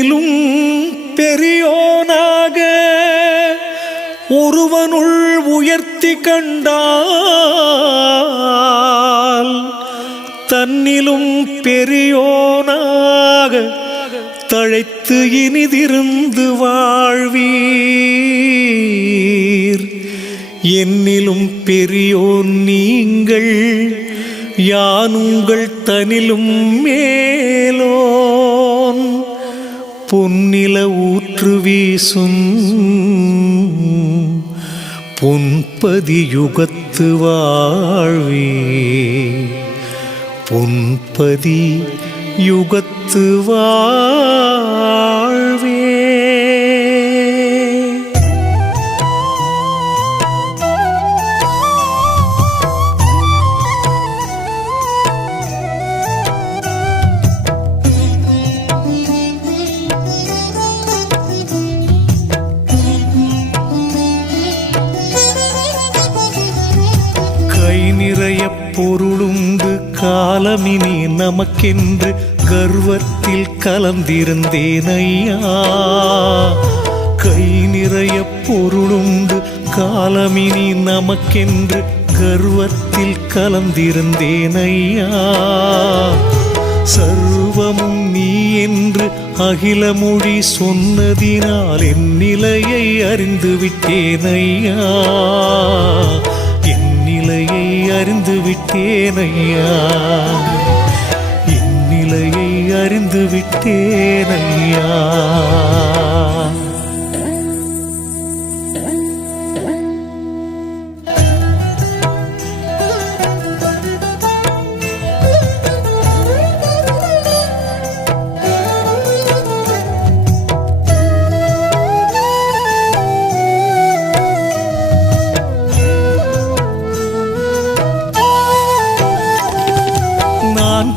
என்னிலும் பெரியோனாக ஒருவனுள் உயர்த்தி கண்டால் தன்னிலும் பெரியோனாக தழைத்து இனிதிருந்து வாழ்வீர். என்னிலும் பெரியோன் நீங்கள், யான் உங்கள் தனிலும் மேலோன். பொன்னில ஊற்று வீசும் பொன்பதி யுகத்து வாழ்வே, பொன்பதி யுகத்து வாழ்வே. நிறைய பொருளுண்டு காலமினி நமக்கென்று கர்வத்தில் கலந்திருந்தேன் ஐயா. கை நிறைய பொருளுண்டு காலமினி நமக்கென்று கர்வத்தில் கலந்திருந்தேன் ஐயா. சர்வமும் நீ என்று அகில மொழி சொன்னதினால் என் நிலையை அறிந்து விட்டேன் ஐயா. நிலையை அறிந்து விட்டேன் ஐயா, என் நிலையை அறிந்து விட்டேன் ஐயா.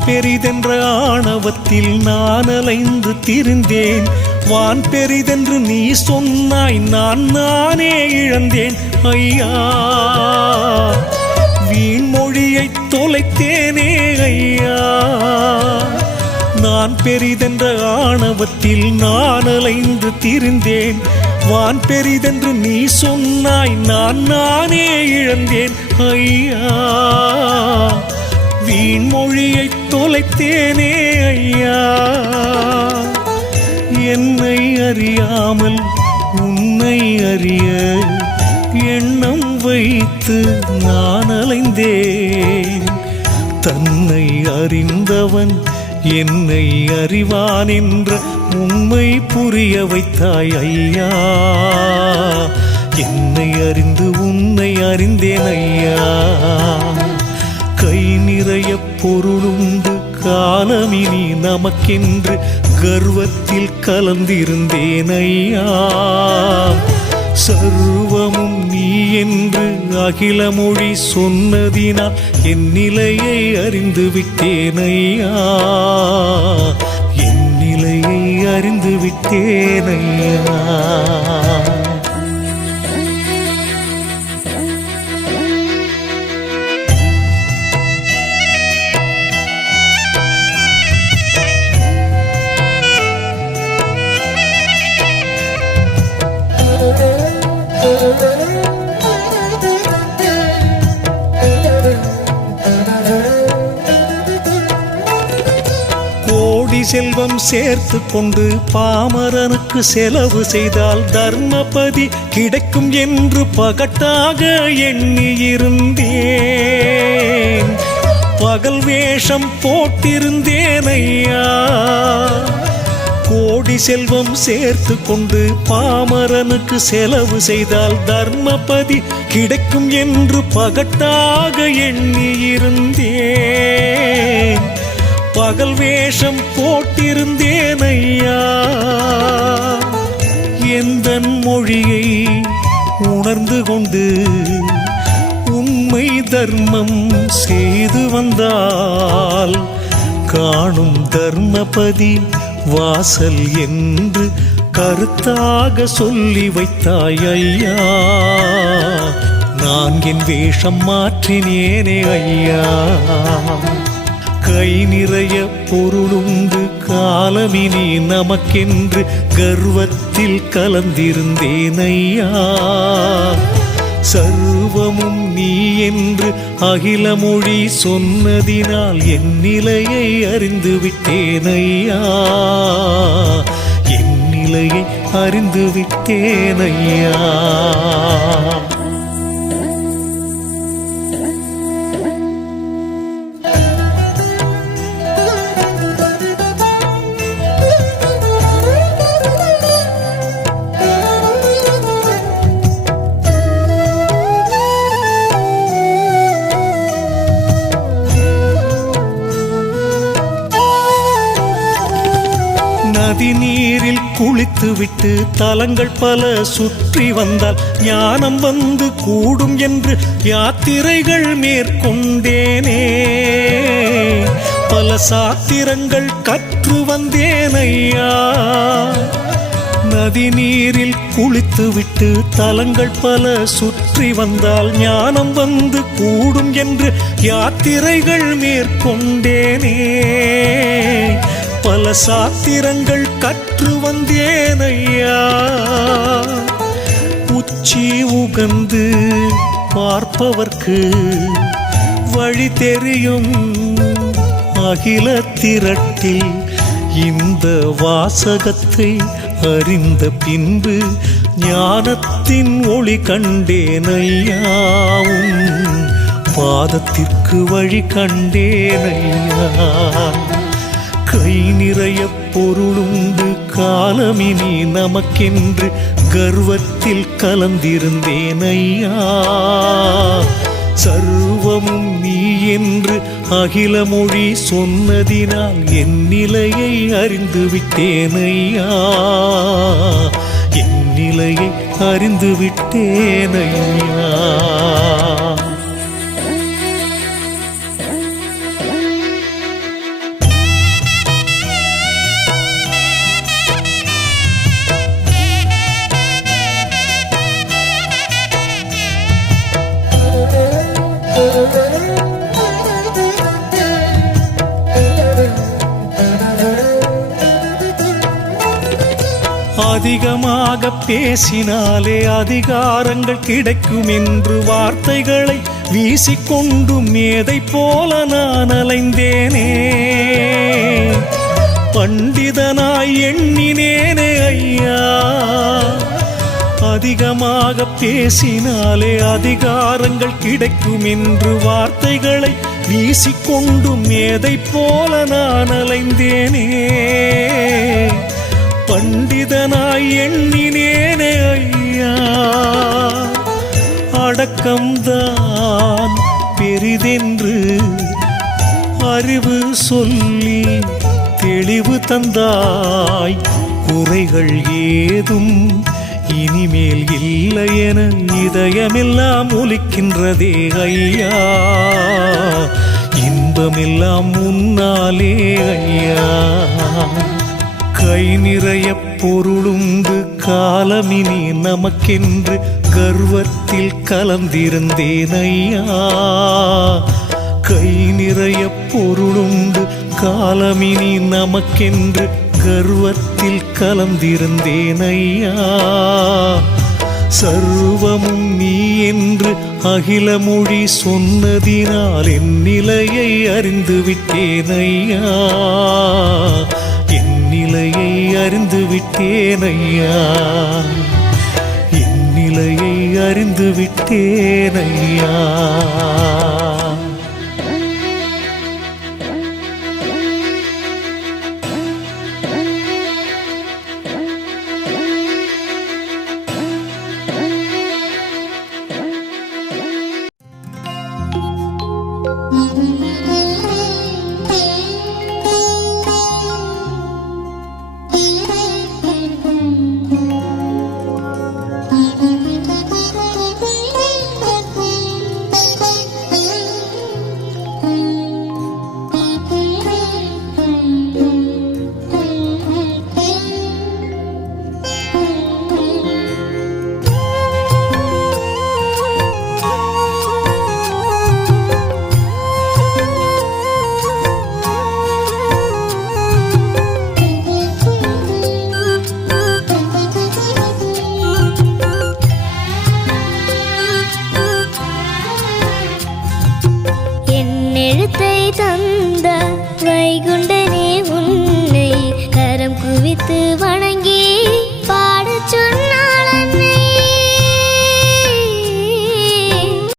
பெரிதென்ற ஆணவத்தில் நான் அலைந்து திரிந்தேன். வான் பெரிதென்று நீ சொன்னாய், நானே இழந்தேன் ஐயா. வீண்மொழியை தொலைத்தேனே ஐயா. நான் பெரிதென்ற ஆணவத்தில் நான் அலைந்து திரிந்தேன். வான் பெரிதென்று நீ சொன்னாய், நானே இழந்தேன் ஐயா. வீண்மொழியை தொலைத்தேனே ஐயா. என்னை அறியாமல் உன்னை அறிய எண்ணம் வைத்து நான் அலைந்தேன். தன்னை அறிந்தவன் என்னை அறிவான் என்ற உண்மை புரிய வைத்தாய் ஐயா. என்னை அறிந்து உன்னை அறிந்தேன் ஐயா. கை நிறைய பொருளுண்டு காலமினி நமக்கென்று கர்வத்தில் கலந்திருந்தேன் ஐயா. சர்வமும் நீ என்று அகில மொழி சொன்னதினால் என் நிலையை அறிந்து விட்டேன் ஐயா. என் நிலையை அறிந்து விட்டேன் ஐயா. கோடி செல்வம் சேர்த்து கொண்டு பாமரனுக்கு செலவு செய்தால் தர்மபதி கிடைக்கும் என்று பகட்டாக எண்ணியிருந்தேன். பகல் வேஷம் போட்டிருந்தேன் ஐயா. கோடி செல்வம் சேர்த்து கொண்டு பாமரனுக்கு செலவு செய்தால் தர்மபதி கிடைக்கும் என்று பகட்டாக எண்ணியிருந்தேன். பகல் வேஷம் போட்டிருந்தேன் ஐயா. எந்தன் மொழியை உணர்ந்து கொண்டு உண்மை தர்மம் செய்து வந்தால் காணும் தர்மபதி வாசல் என்று கருத்தாக சொல்லி வைத்தாய் ஐயா. நான் என் வேஷம் மாற்றினேனே ஐயா. கை நிறைய பொருளுண்டு காலமினி நமக்கென்று கர்வத்தில் கலந்திருந்தேன் ஐயா. சர்வமும் நீ என்று அகில மொழி சொன்னதினால் என் நிலையை அறிந்து விட்டேன் ஐயா. என் நிலையை அறிந்து விட்டேன் ஐயா. நதி நீரில் குளித்துவிட்டு தலங்கள் பல சுற்றி வந்தால் ஞானம் வந்து கூடும் என்று யாத்திரைகள் மேற்கொண்டேனே. பல சாத்திரங்கள் கற்று வந்தேன் ஐயா. நதி நீரில் குளித்துவிட்டு தலங்கள் பல சுற்றி வந்தால் ஞானம் வந்து கூடும் என்று யாத்திரைகள் மேற்கொண்டேனே. பல சாத்திரங்கள் கற்று வந்தேன் ஐயா. உச்சி உகந்து பார்ப்பவர்க்கு வழி தெரியும் அகில திரட்டில் இந்த வாசகத்தை அறிந்த பின்பு ஞானத்தின் ஒளி கண்டேன் ஐயாவும் பாதத்திற்கு வழி கண்டேன் ஐயா. கை நிறைய பொருளுண்டு காலமினி நமக்கென்று கர்வத்தில் கலந்திருந்தேன் ஐயா. சர்வமும் நீ என்று அகில மொழி சொன்னதினால் என் நிலையை அறிந்து விட்டேன் ஐயா. என் நிலையை அறிந்து விட்டேன் ஐயா. அதிகமாக பேசினாலே அதிகாரங்கள் கிடைக்கும் என்று வார்த்தைகளை வீசிக்கொண்டு மேதை போல நான் அலைந்தேனே. பண்டிதனாய் எண்ணினேனே ஐயா. அதிகமாக பேசினாலே அதிகாரங்கள் கிடைக்கும் என்று வார்த்தைகளை வீசிக்கொண்டு மேதை போல நான் அலைந்தேனே. பண்டிதனாய் எண்ணினேனே ஐயா. அடக்கம்தான் பெரிதென்று அறிவு சொல்லி தெளிவு தந்தாய். குறைகள் ஏதும் இனிமேல் இல்லை என இதயமெல்லாம் ஒலிக்கின்றதே ஐயா. இன்பமெல்லாம் முன்னாலே ஐயா. கை நிறைய பொருளுண்டு காலமினி நமக்கென்று கர்வத்தில் கலந்திருந்தேன் ஐயா. கை நிறைய பொருளுண்டு காலமினி நமக்கென்று கர்வத்தில் கலந்திருந்தேன் ஐயா. சர்வமும் நீ என்று அகில மொழி சொன்னதினால் என் நிலையை அறிந்து விட்டேன் ஐயா. என் நிலையை அறிந்து விட்டேன் ஐயா. என் நிலையை அறிந்து விட்டேன் ஐயா. தந்த